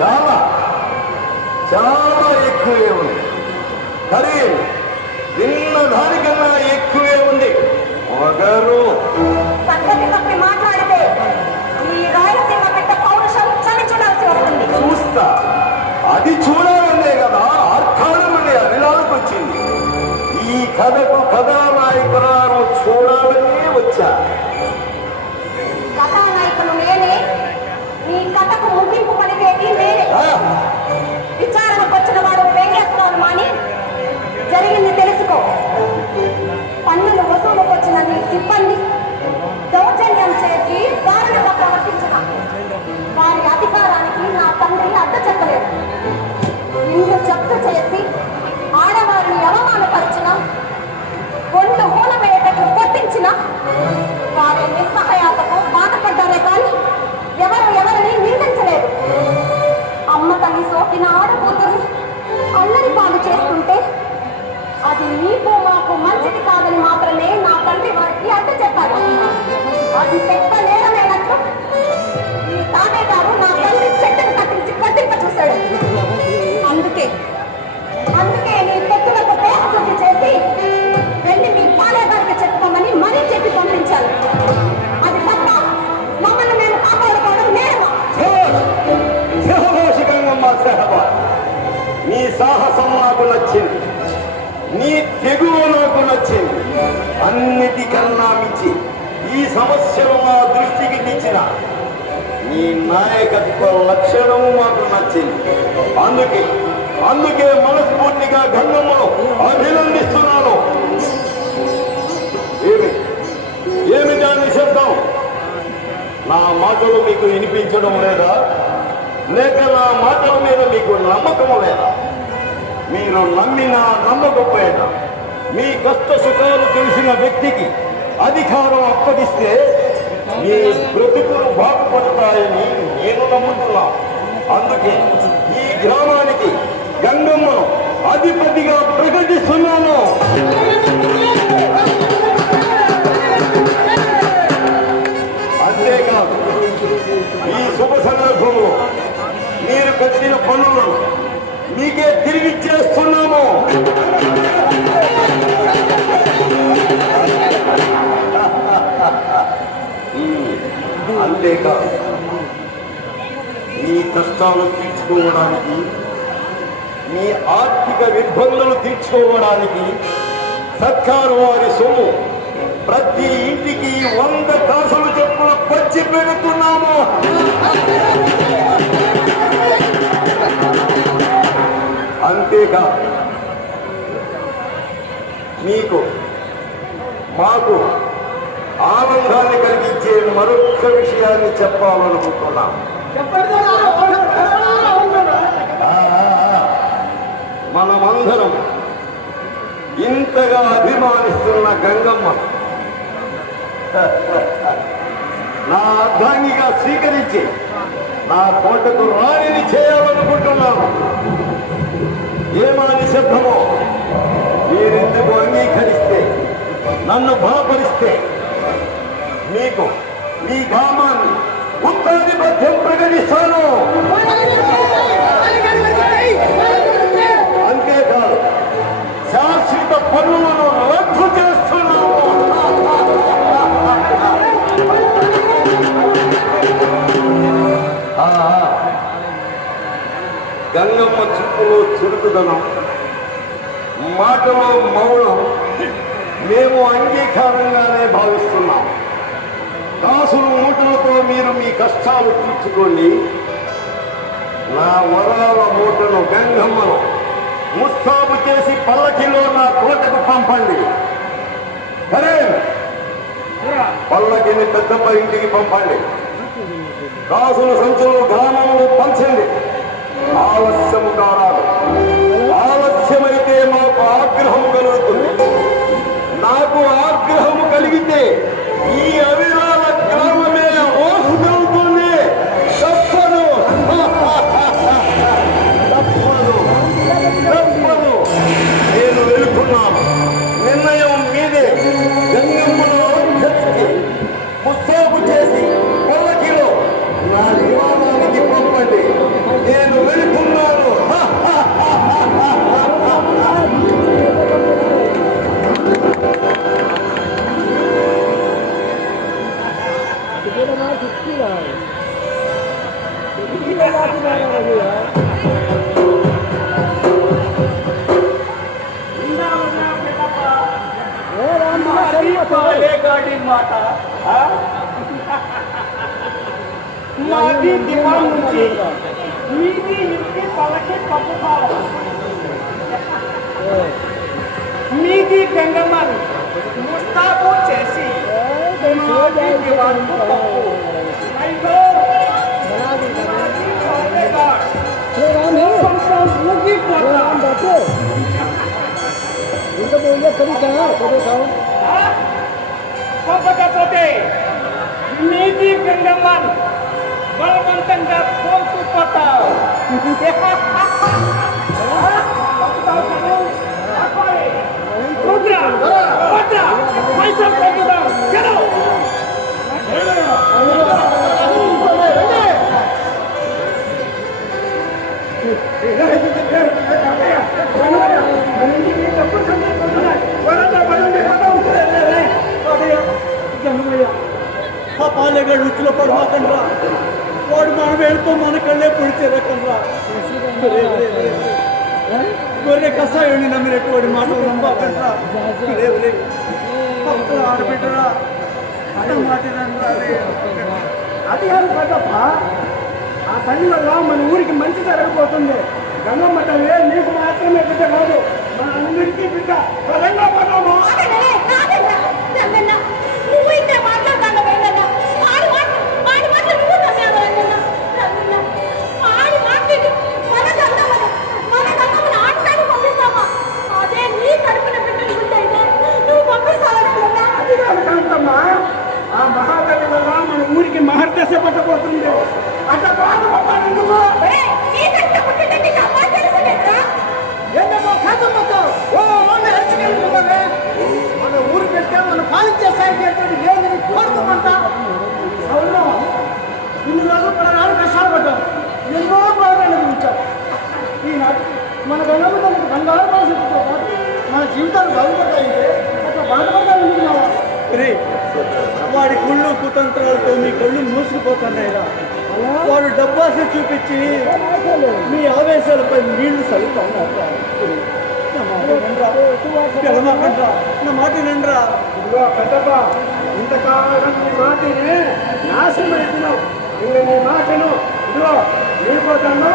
చాలా చాలా ఎక్కువే ఉంది. ఖరీదు విన్న దానికన్నా ఎక్కువే ఉంది. పొగరు పద్ధతి తప్పి మాట్లాడితే ఈ రాయలసీమ బిడ్డ పౌరుషం చలి చూడాల్సి వస్తుంది. చూస్తా. అది చూడాలనే కదా ఆర్కాణమనే అనిలాలకు వచ్చింది. ఈ కథకు కథానాయకురాలు చూడాలనే వచ్చా. కథానాయకులు నేనే. ఈ కథకు ముగింపు విచారణకు వచ్చిన వాడు వ్యంగ్యస్తున్నారు మాని జరిగింది తెలుసుకో. పన్నులు వసూలుకు అందుకే అందుకే నీ పెట్టులకు పేరు చేసి వెళ్ళి మీ పాలే గారికి చెప్పుకోమని మరీ చెప్పి పంపించాను అది తప్ప మమ్మల్ని మేము కాపాడుకోవడం నేరమా? నీ సాహసం నాకు నచ్చింది. నీ తెగువ నాకు నచ్చింది. అన్నిటికన్నా మించి ఈ సమస్యలు మా దృష్టికి తెచ్చిన నీ నాయకత్వ లక్షణము మాకు నచ్చింది. అందుకే అందుకే మనస్ఫూర్తిగా గంగమ్మను అభినందిస్తున్నాను. ఏమి? ఏమి దాని శబ్దం నా మాటలు మీకు వినిపించడం లేదా? లేక నా మాటల మీద మీకు నమ్మకం లేదా? మీరు నమ్మిన నమ్మకపోయినా మీ కష్ట సుఖాలు తెలిసిన వ్యక్తికి అధికారం అప్పగిస్తే మీ బ్రతుకులు బాగుపడతాయని నేను నమ్ముతున్నా అందుకే ఈ గ్రామానికి గంగమ్మను అధిపతిగా ప్రకటిస్తున్నాను. అంతేకాదు ఈ శుభ సందర్భంలో మీరు కట్టిన పనులు మీకే తిరిగి చేస్తున్నాము. అంతేకాదు మీ కష్టాలు తీర్చుకోవడానికి మీ ఆర్థిక ఇబ్బందులు తీర్చుకోవడానికి సర్కారు వారి సొమ్ము ప్రతి ఇంటికి వంద కాసులు చెప్పులు పచ్చి పెడుతున్నాము. అంతేగా మీకు మాకు ఆనందాన్ని కలిగించే మరొక విషయాన్ని చెప్పాలనుకుంటున్నాము. నా అర్ధాంగిగా స్వీకరించి నా కోటకు రాణిని చేయాలనుకుంటున్నాను ఏమా నిశ్శబ్దమో మీరెందుకు అంగీకరిస్తే నన్ను బలపరిస్తే మీకు మీ గ్రామాన్ని ఉత్తరాధిపత్యం ప్రకటిస్తాను అంతేకాదు శాశ్వత పన్నులను రద్దు చురుకుదనం మాటలో మౌనం మేము అంగీకారంగానే భావిస్తున్నాం. కాసులు మూటలతో మీరు మీ కష్టాలు తీర్చుకోండి. నా వరాల మూటను గంగమ్మను ముస్తాబు చేసి పల్లకిలో నా కోటకు పంపండి. సరే పల్లకిని పెద్దప్ప ఇంటికి పంపండి. కాసుల సంచులు గ్రామంలో పంచండి. ఆలస్యము కారాదు జరిగింది. ఈ అవిరాల గాడి మాట ఆ? నాది దివాన్ నుంచి మీది ఇంటి పలకి పప్పు కావాలి మీది గంగమ్మని ముస్తాబు చేసి మాది దివాన్కు పప్పు అయ్యో बैठे इनको बोलिए कभी कहा कभी खाओ Bapak Genggaman, Balkan Tenggat, Pontu Patau. Tahu kamu, apa ini? Kodra, Kodra, Faisal ఆ రుచిలో పడమాకండ్రా వాడు మన వేడుతో మన కళ్ళే పొడితే రకంరా గొర్రె కషాయుని నమ్మినటువంటి మాటలు నమ్మకండ్రా పక్కన ఆడబిడ్డరా అన్న మాట అది కాదు పెద్దప్ప ఆ తల్లి వల్ల మన ఊరికి మంచి జరగబోతుంది. గంగమ్మ తల్లి నీకు మాత్రమే బిడ్డ కాదు. మన అందరికీ బిడ్డ. కాంతమ్మతో ఓ మొన్న హెచ్చరికలున్నావే మన ఊరికి వెళ్తే మన పాలించే వెళ్తే ఏందని కోరుకోమంటా? అవును. ఇన్ని రోజులు పడరాలు కష్టాలు పడ్డాం ఎన్నో బాధలు అనుభవించాం ఈనాడు మన తల్లికి బంగారు భవిష్యత్తుతో పాటు మన జీవితాలు బాగుపడతాయంటే అట్లా బాధపడ్డాను అనుకున్నావా రే వాడి కుళ్ళు కుతంత్రాలతో మీ కళ్ళు మూసుకుపోతున్నాయిరా. వాడు డబ్బాస చూపించి మీ ఆవేశాలపై నీళ్ళు చల్లుతా నా మాట వినండ్రా. పిలవమాకండ్రా. నా ఇదిగో పెద్దప్ప ఇంతకాలం నీ మాటని నాశనం అవుతున్నావు ఇంకా నీ మాటను ఇదిగో నీకోతాను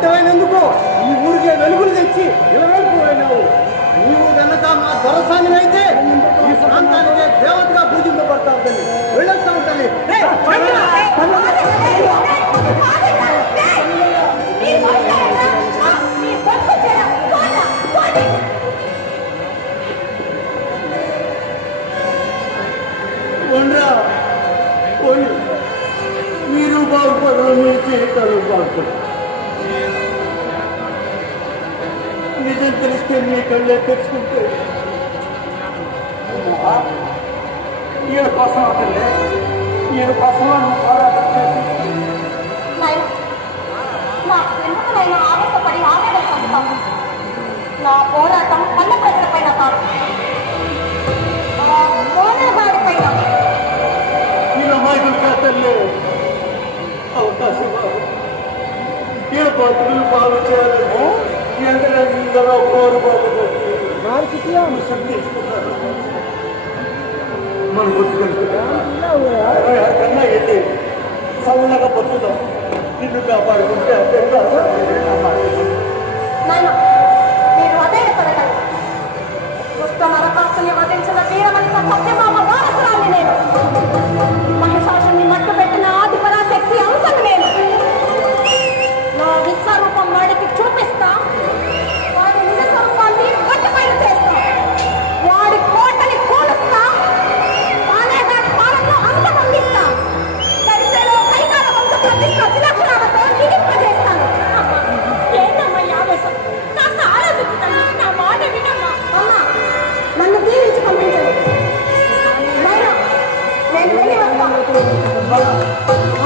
బిడ్డమైనందుకు ఈ ఊరికే వెలుగులు తెచ్చి నిలవేలిపోయినావు నీవు కనుక మా దొరసాని అయితే ఈ ప్రాంతానికి దేవతగా పూజింపబడతావు తల్లి. వెళ్ళొస్తావు తల్లి. నిజం తెలిస్తే మీ కళ్ళే తెచ్చుకుంటే ఈయన కోసం అతలే ఈయన కోసం నువ్వు పోరాటం చేసి. నా ఎందుకు నేను ఆవేశపడి ఆవేదన చెందుతాను నా పోరాటం పల్లె ప్రజలపైన కాదు. ఈయన కాతల్లే అవకాశం ఈయన బతుకులు బాగు చేయాలని మన కన్నా వెళ్ళి చల్లగా బతుకుదాం నిన్ను కాపాడుకుంటే దుష్ట నరకాసుని వధించిన వీరమణిత సత్యభామ పంపించండి నాయనా, నేను వెళ్ళి వస్తాను